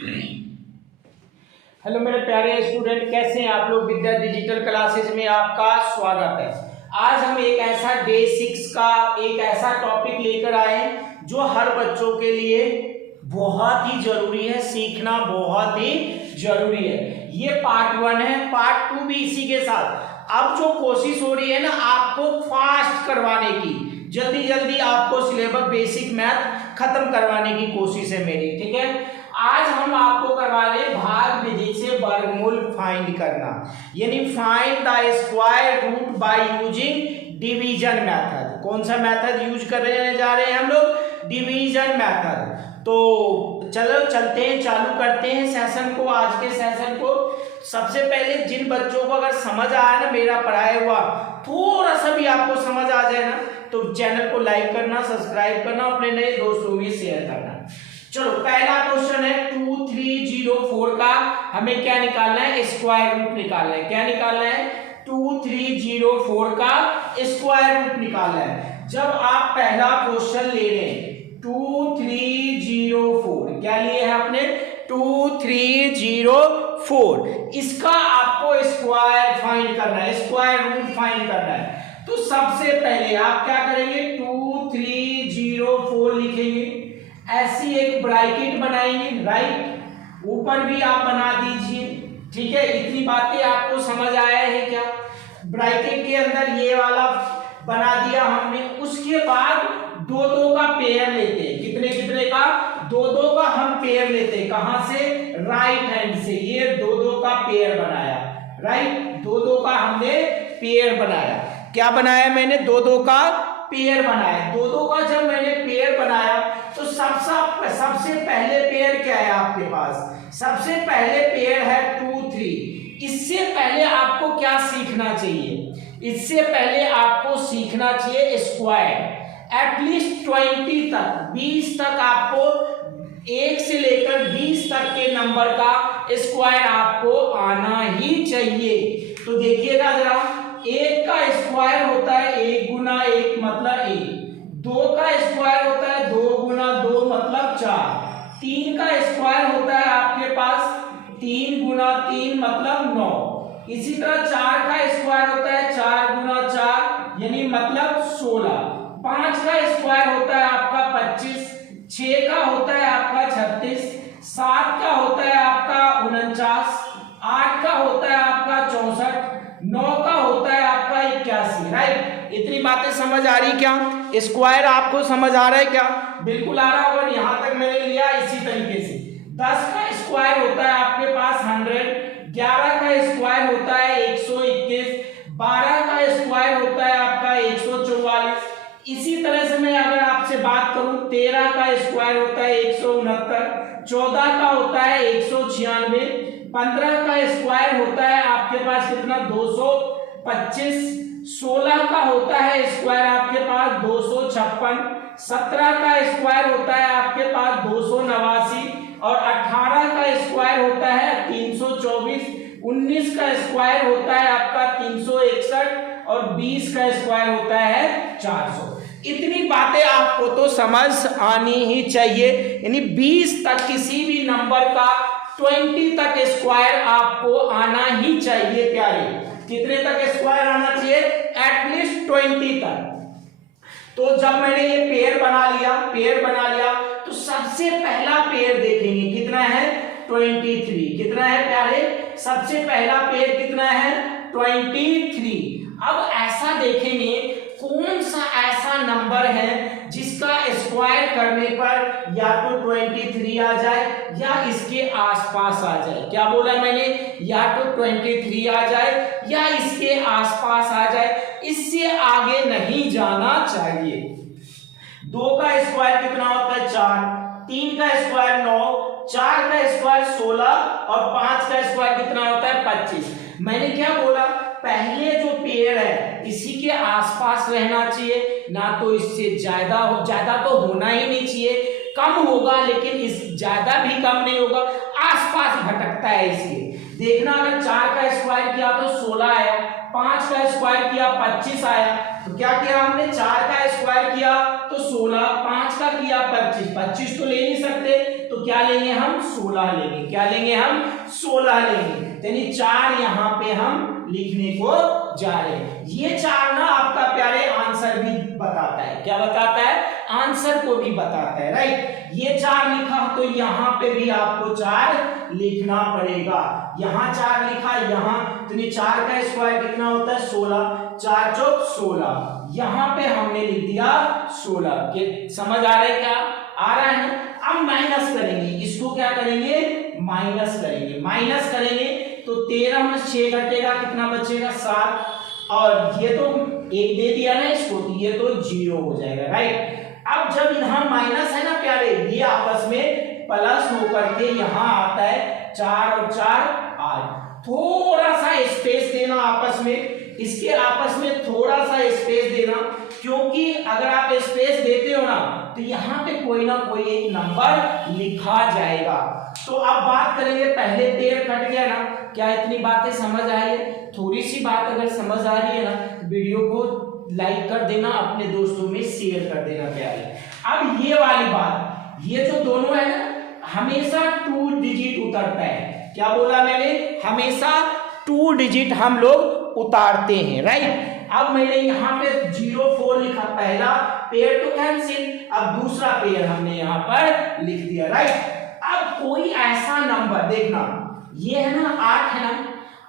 Hello मेरे प्यारे student, कैसे हैं आप लोग। विद्या डिजिटल क्लासेस में आपका स्वागत है। आज हम एक ऐसा डे 6 का एक ऐसा टॉपिक लेकर आए जो हर बच्चों के लिए बहुत ही जरूरी है, सीखना बहुत ही जरूरी है। ये पार्ट 1 है, पार्ट 2 भी इसी के साथ। अब जो कोशिश हो रही है ना आपको फास्ट करवाने की, जल्दी जल्दी आपको सिलेबस बेसिक मैथ खत्म करवाने की कोशिश है मेरी, ठीक है। आज हम आपको करवा रहे भाग विधि से वर्गमूल फाइंड करना, यानी find the square root by using division method. कौन सा मेथड यूज करने जा रहे हैं हम लोग? Division method. तो चलो चलते हैं, चालू करते हैं सेशन को, आज के सेशन को। सबसे पहले जिन बच्चों को अगर समझ आया ना मेरा पढ़ाया हुआ, थोड़ा सा भी आपको समझ आ जाए ना, तो चैनल को लाइक करना, सब्सक्राइब करना, अपने नए दोस्तों में शेयर करना। चलो पहला क्वेश्चन है 2304 का, हमें क्या निकालना है? स्क्वायर रूट निकालना है। क्या निकालना है? 2304 का स्क्वायर रूट निकालना है। जब आप पहला क्वेश्चन ले रहे हैं 2304, क्या लिए है आपने? 2304, इसका आपको स्क्वायर फाइंड करना है, स्क्वायर रूट फाइंड करना है। तो सबसे पहले आप क्या करेंगे? 2304 लिखेंगे, ऐसी एक ब्रैकेट बनाएंगे, राइट। ऊपर भी आप बना दीजिए, ठीक है। इतनी बातें आपको समझ आया है क्या? ब्रैकेट के अंदर ये वाला बना दिया हमने। उसके बाद दो दो का पेयर लेते हैं। कितने कितने का? दो दो का हम पेयर लेते हैं। कहां से? राइट हैंड से। ये दो दो का पेयर बनाया, राइट। दो दो का हमने पेयर बनाया। क्या बनाया मैंने? दो दो का पेयर बनाया। दो दो का जब मैंने पेयर बनाया तो सबसे पहले पेयर क्या है आपके पास? सबसे पहले पेयर है 2 3। इससे पहले आपको क्या सीखना चाहिए? इससे पहले आपको सीखना चाहिए स्क्वायर। एटलीस्ट 20 तक, 20 तक आपको, 1 से लेकर 20 तक के नंबर का स्क्वायर आपको आना ही चाहिए। तो देखिएगा जरा, 1 का स्क्वायर होता है 1 गुना 1 मतलब 1। 2 का स्क्वायर होता है 2 गुना 2 मतलब 4। 3 का स्क्वायर होता है आपके पास 3 गुना 3 मतलब 9। इसी तरह 4 का स्क्वायर होता है 4 गुना 4 यानी मतलब 16। 5 का स्क्वायर होता है आपका 25। 6 का होता है आपका 36। 7 का होता है आपका 49। 8 का होता है आपका 64। 9 का होता है आपका 81, राइट। इतनी बातें समझ आ रही क्या? स्क्वायर आपको समझ आ रहा है क्या? बिल्कुल आ रहा होगा। यहां तक मैंने लिया इसी तरीके से। 10 का स्क्वायर होता है आपके पास 100। 11 का स्क्वायर होता है 121। 12 का स्क्वायर होता है आपका 144। इसी तरह से मैं अगर आपसे बात करूं, 13 का स्क्वायर होता है 169। 14 का होता है 196। 15 का स्क्वायर होता है आपके पास कितना? 225। 16 का होता है स्क्वायर आपके पास 256। 17 का स्क्वायर होता है आपके पास 289 और 18 का स्क्वायर होता है 324। 19 का स्क्वायर होता है आपका 361 और 20 का स्क्वायर होता है 400। इतनी बातें आपको तो समझ आनी ही चाहिए, यानी 20 तक किसी भी नंबर का 20 तक स्क्वायर आपको आना ही चाहिए प्यारे। कितने तक स्क्वायर आना चाहिए? एटलीस्ट 20 तक। तो जब मैंने ये पेयर बना लिया तो सबसे पहला पेयर देखेंगे कितना है? 23। कितना है प्यारे? सबसे पहला पेयर कितना है? 23। अब ऐसा देखेंगे कौन सा ऐसा नंबर है जिसका स्क्वायर करने पर या तो 23 आ जाए या इसके आसपास आ जाए। क्या बोला मैंने? या तो 23 आ जाए या इसके आसपास आ जाए, इससे आगे नहीं जाना चाहिए। 2 का स्क्वायर कितना होता है? 4। 3 का स्क्वायर 9। 4 का स्क्वायर 16 और 5 का स्क्वायर कितना होता है? 25। मैंने क्या बोला? पहले जो पेयर है इसी के आसपास रहना चाहिए, ना तो इससे ज्यादा तो होना ही नहीं चाहिए। कम होगा लेकिन इस ज्यादा भी कम नहीं होगा, आसपास भटकता है इसलिए। देखना, अगर 4 का स्क्वायर किया तो 16 आया, 5 का स्क्वायर किया 25 आया। तो क्या किया हमने? 4 का स्क्वायर किया तो 16, 5 का किया 25, 25 तो ले नहीं सकते, तो क्या लेंगे हम 16 लेंगे। क्या लेंगे हम 16 लेंगे, यानी 4 यहाँ पे हम लिखने को जा रहे हैं। ये 4 ना आपका प्यारे आंसर भी बताता है। क्या बताता है, आंसर को भी बताता है, राइट। ये 4 लिखा तो यहाँ पे भी आपको 4 लिखना पड़ेगा। यहाँ 4 लिखा, यहाँ तो 4 का स्क्वायर कितना होता है 16, 4 चौक 16, यहाँ पे हमने लिख दिया 16। के समझ आ रहा है, क्या आ रहा है। अब माइनस करेंगे, इसको क्या करेंगे माइनस करेंगे। माइनस करेंगे तो 13 में 6 घटेगा, कितना बचेगा 7, और ये तो 1 दे दिया ना इसको, तो ये तो 0 हो जाएगा, राइट। अब जब यहाँ माइनस है ना प्यारे, ये आपस में प्लस होकर के यहाँ आता है 4 और 4 8। थोड़ा सा स्पेस देना आपस में, इसके आपस में थोड़ा सा स्पेस देना, क्योंकि अगर आप स्पेस देते हो ना तो यहाँ पे कोई ना कोई एक नंबर लिखा जाएगा। तो अब बात करेंगे, पहले पेड़ कट गया ना, क्या इतनी बातें समझ आ रही है? थोड़ी सी बात अगर समझ आ रही है ना, वीडियो को लाइक कर देना, अपने दोस्तों में शेयर कर देना प्यारे। अब ये वाली बात, ये जो दोनों है ना, हमेशा 2 डिजिट उतरता है। क्या बोला मैंने, हमेशा 2 डिजिट हम लोग उतारते हैं, राइट। अब मैंने यहाँ पे 0 4 लिखा, पहला पेयर तो कैंसिल, अब दूसरा पेयर हमने यहाँ पर लिख दिया, राइट। अब कोई ऐसा नंबर देखना, ये है ना 8 है ना,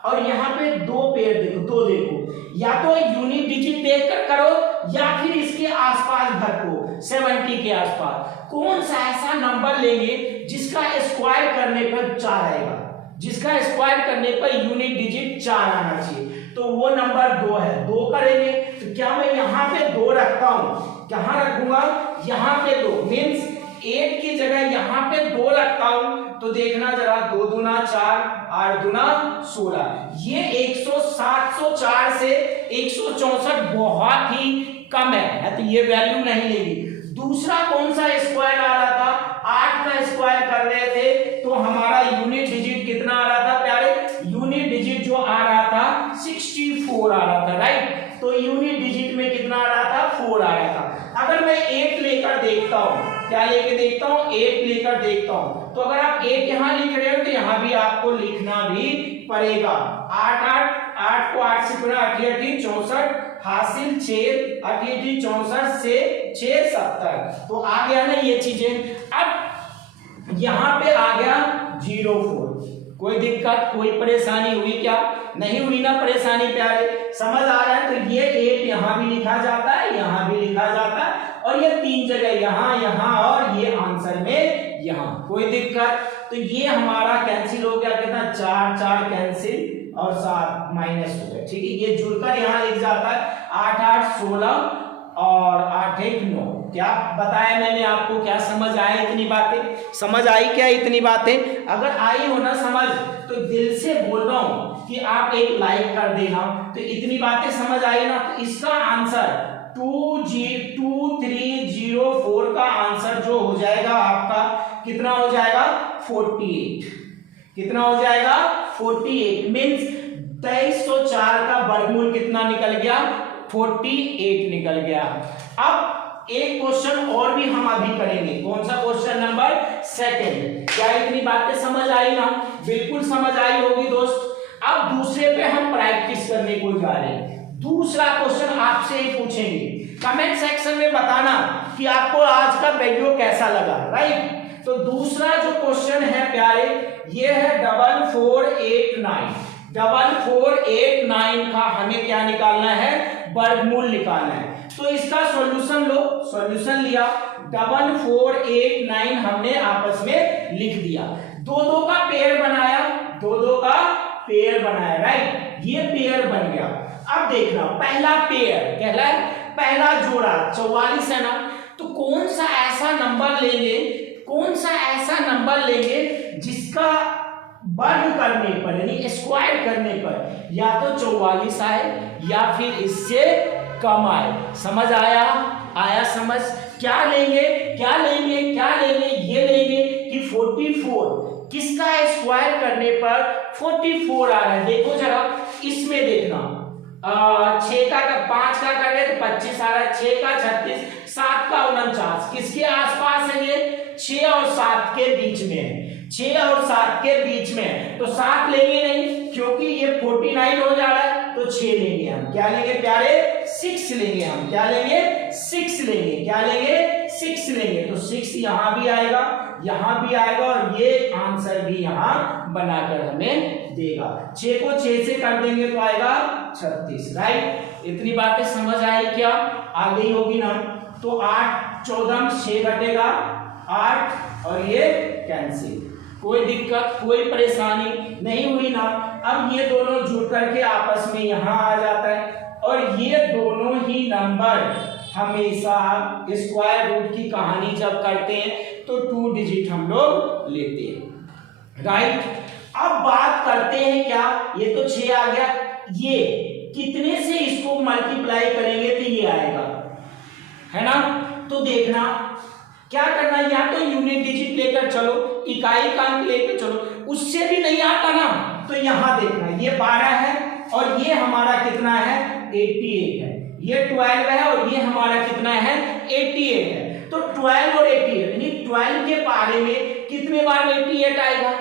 और यहाँ पे 2 पेयर देखो, 2 देखो, या तो यूनिट डिजिट देखकर करो या फिर इसके आसपास भटको 70 के आसपास। कौन सा ऐसा नंबर लेंगे जिसका स्क्वायर करने पर 4 आएगा, जिसका स्क्वायर करने पर यूनिट डिजिट 4 आना चाहिए, तो वो नंबर 2 है। 2 करेंगे तो क्या मैं यहाँ पे 2 रखता हूँ, कहाँ रखूंगा, यहाँ पे 2 मीन्स 8 की जगह यहाँ पे 2 रखता हूं, तो देखना जरा, 2 दूना 4, 8 दूना 16, ये 704 से 164 बहुत ही कम है, तो ये वैल्यू नहीं लेगी। दूसरा कौन सा स्क्वायर आ रहा था, 8 का स्क्वायर कर रहे थे, तो हमारा यूनिट डिजिट कितना आ रहा था प्यारे, यूनिट डिजिट जो आ रहा था 64 आ रहा था, राइट। तो यूनिट डिजिट में कितना आ रहा था 4 आ रहा था। अगर मैं 8 लेकर देखता हूं, क्या लेके देखता हूं, 8 लेकर देखता हूं, तो अगर आप 8 यहां लिख रहे हो तो यहां भी आपको लिखना भी पड़ेगा। 8 को 8 से गुणा, 8 8 64 हासिल 6 8 8 64 से 6 70, तो आ गया ना ये चीजें। अब यहां पे आ गया 0 4, कोई दिक्कत कोई परेशानी हुई क्या, नहीं हुई ना परेशानी प्यारे, समझ आ रहा है। तो ये 8 यहां भी लिखा जाता है, यहां भी लिखा जाता है, और ये 3 जगह यहां यहां और ये आंसर में यहां, कोई दिक्कत। तो ये हमारा कैंसिल हो गया, कितना 4 4 कैंसिल और 7 माइनस हो गया, ठीक है। ये जुड़कर यहां लिख जाता है 8 8 16 और 8 1 9। क्या बताया मैंने आपको, क्या समझ आया, इतनी बातें समझ आई क्या, इतनी बातें अगर आई हो ना समझ, तो दिल से बोल रहा हूं कि आप एक लाइक कर देना। तो इतनी बातें समझ आई ना, तो इसका आंसर 2304 का आंसर जो हो जाएगा आपका कितना हो जाएगा 48, कितना हो जाएगा 48, मीन्स 2304 का वर्गमूल कितना निकल गया 48 निकल गया। अब एक क्वेश्चन और भी हम अभी करेंगे, कौन सा क्वेश्चन नंबर 2। क्या इतनी बातें समझ आई ना, बिल्कुल समझ आई होगी दोस्त। अब दूसरे पे हम प्रैक्टिस करने को जा रहे हैं। दूसरा क्वेश्चन आपसे ही पूछेंगे, कमेंट सेक्शन में बताना कि आपको आज का वीडियो कैसा लगा, राइट। तो दूसरा जो क्वेश्चन है प्यारे, ये है 4489। 4489 का हमें क्या निकालना है, वर्गमूल निकालना है। तो इसका सॉल्यूशन लो, सॉल्यूशन लिया, 4489 हमने आपस में लिख दिया, 2 का पेयर बनाया, 2 का पेयर बनाया, राइट। ये पेयर बन गया। अब देखना, पहला पेयर कहलाए, पहला जोड़ा 44 है ना, तो कौन सा ऐसा नंबर लेंगे, कौन सा ऐसा नंबर लेंगे जिसका वर्ग करने पर यानी स्क्वायर करने पर या तो 44 आए या फिर इससे कम आए। समझ आया, आया समझ। क्या लेंगे, क्या लेंगे, क्या लेंगे, ये लेंगे कि 44 किसका स्क्वायर करने पर 44 आ रहा है। देखो जरा इसमें देखना, 6 का 5 का कर रहे तो 25 आ रहा है, 6 का 36, 7 का 49, किसके आसपास है ये? 6 और 7 के बीच में है, 6 और 7 के बीच में है, तो 7 लेंगे नहीं क्योंकि ये 49 हो जा रहा है, तो 6 लेंगे हम। क्या लेंगे प्यारे? 6 लेंगे हम। क्या लेंगे? 6 लेंगे। क्या लेंगे? 6 लेंगे। तो 6 यहां भी आएगा, यहां भी आएगा, और ये आंसर भी यहां बनाकर हमें देगा। 6 को 6 से कर देंगे तो आएगा 36, राइट। इतनी बातें समझ आई क्या? आ गई होगी ना। तो 8 14 6 घटेगा 8, और ये कैंसिल। कोई दिक्कत, कोई परेशानी नहीं हुई ना। अब ये दोनों जुड़ करके आपस में यहां आ जाता है, और ये दोनों ही नंबर हमेशा स्क्वायर रूट की कहानी जब करते हैं तो 2 डिजिट हम लोग लेते हैं, राइट। अब बात करते हैं क्या, ये तो 6 आ गया, ये कितने से इसको मल्टीप्लाई करेंगे तो ये आएगा, है ना। तो देखना क्या करना है, या तो यूनिट डिजिट लेकर चलो, इकाई का अंक लेकर चलो, उससे भी नहीं आता ना तो यहां देखना, ये 12 है और ये हमारा कितना है? 88 है। ये 12 है और ये हमारा कितना है? 88 है। तो 12 और 88 यानी 12 के पारे में कितने बार 88 आएगा?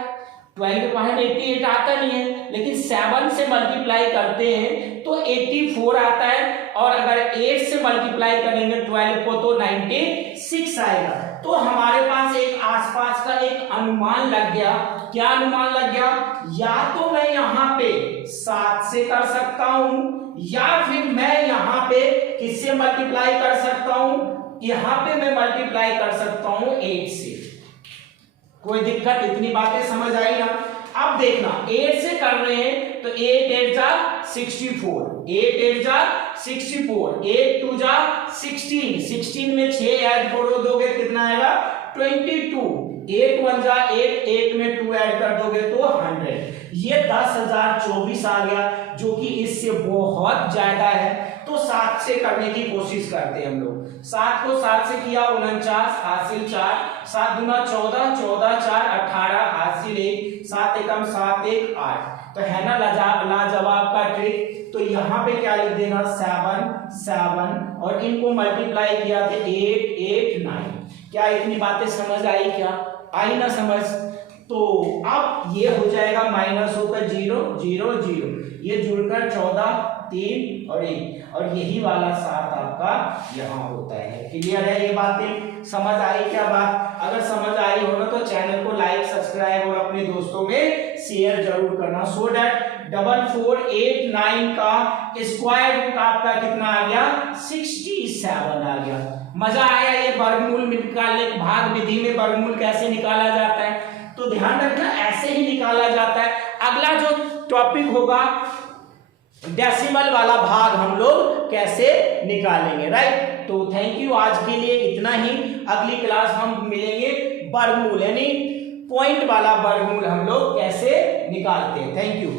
12 के पारे में 88 आता नहीं है, लेकिन 7 से मल्टीप्लाई करते हैं तो 84 आता है, और अगर 8 से मल्टीप्लाई करेंगे 12 को तो 96 आएगा। तो हमारे पास एक आसपास का एक अनुमान लग गया। क्या अनुमान लग गया? या तो मैं यहाँ पे 7 से कर सकता हूं, या फिर मैं यहाँ पे किससे मल्टीप्लाई कर सकता हूं? यहाँ पे मैं मल्टीप्लाई कर सकता हूं 8 से। कोई दिक्कत? इतनी बातें समझ आई ना। अब देखना 8 से कर रहे हैं तो 8 8 जा 64, 8 8 जा 64, 8 2 जा 16, 16 में 6 ऐड करो दोगे कितना आएगा? 22, 8 1 जा 8, 8 में 2 ऐड कर दोगे तो 100। ये 10,024 आ गया, जो कि इससे बहुत ज्यादा है। तो 7 से करने की कोशिश करते हैं हम लोग। 7 को 7 से किया 49, हासिल 4, 7 दूना 14, 14 4 18, हासिल 1, 7 एकम 7 1 8। तो है ना लाजवाब का ट्रिक। तो यहाँ पे क्या लिख देना? 7 7, और इनको मल्टीप्लाई किया तो 8 8 9। क्या इतनी बातें समझ आई? क्या आई ना समझ? तो अब ये हो जाएगा माइनस होकर 0 0 0, ये जुड़कर 14 3 और 1, और यही वाला 7 आपका यहाँ होता है। क्लियर है? ये बातें समझ आई क्या बात? अगर समझ आई हो ना तो चैनल को लाइक सब्सक्राइब और अपने दोस्तों में शेयर जरूर करना, सो दैट 4489 का स्क्वायर रूट आपका कितना आ गया? 67 आ गया। मजा आया ये वर्गमूल निकालने, भाग विधि में वर्गमूल कैसे निकाला जाता है? तो ध्यान रखना ऐसे ही निकाला जाता है। अगला जो टॉपिक होगा डेसिमल वाला भाग हम लोग कैसे निकालेंगे, राइट। तो थैंक यू, आज के लिए इतना ही। अगली क्लास हम मिलेंगे वर्गमूल यानी पॉइंट वाला वर्गमूल हम लोग कैसे निकालते हैं। Thank you.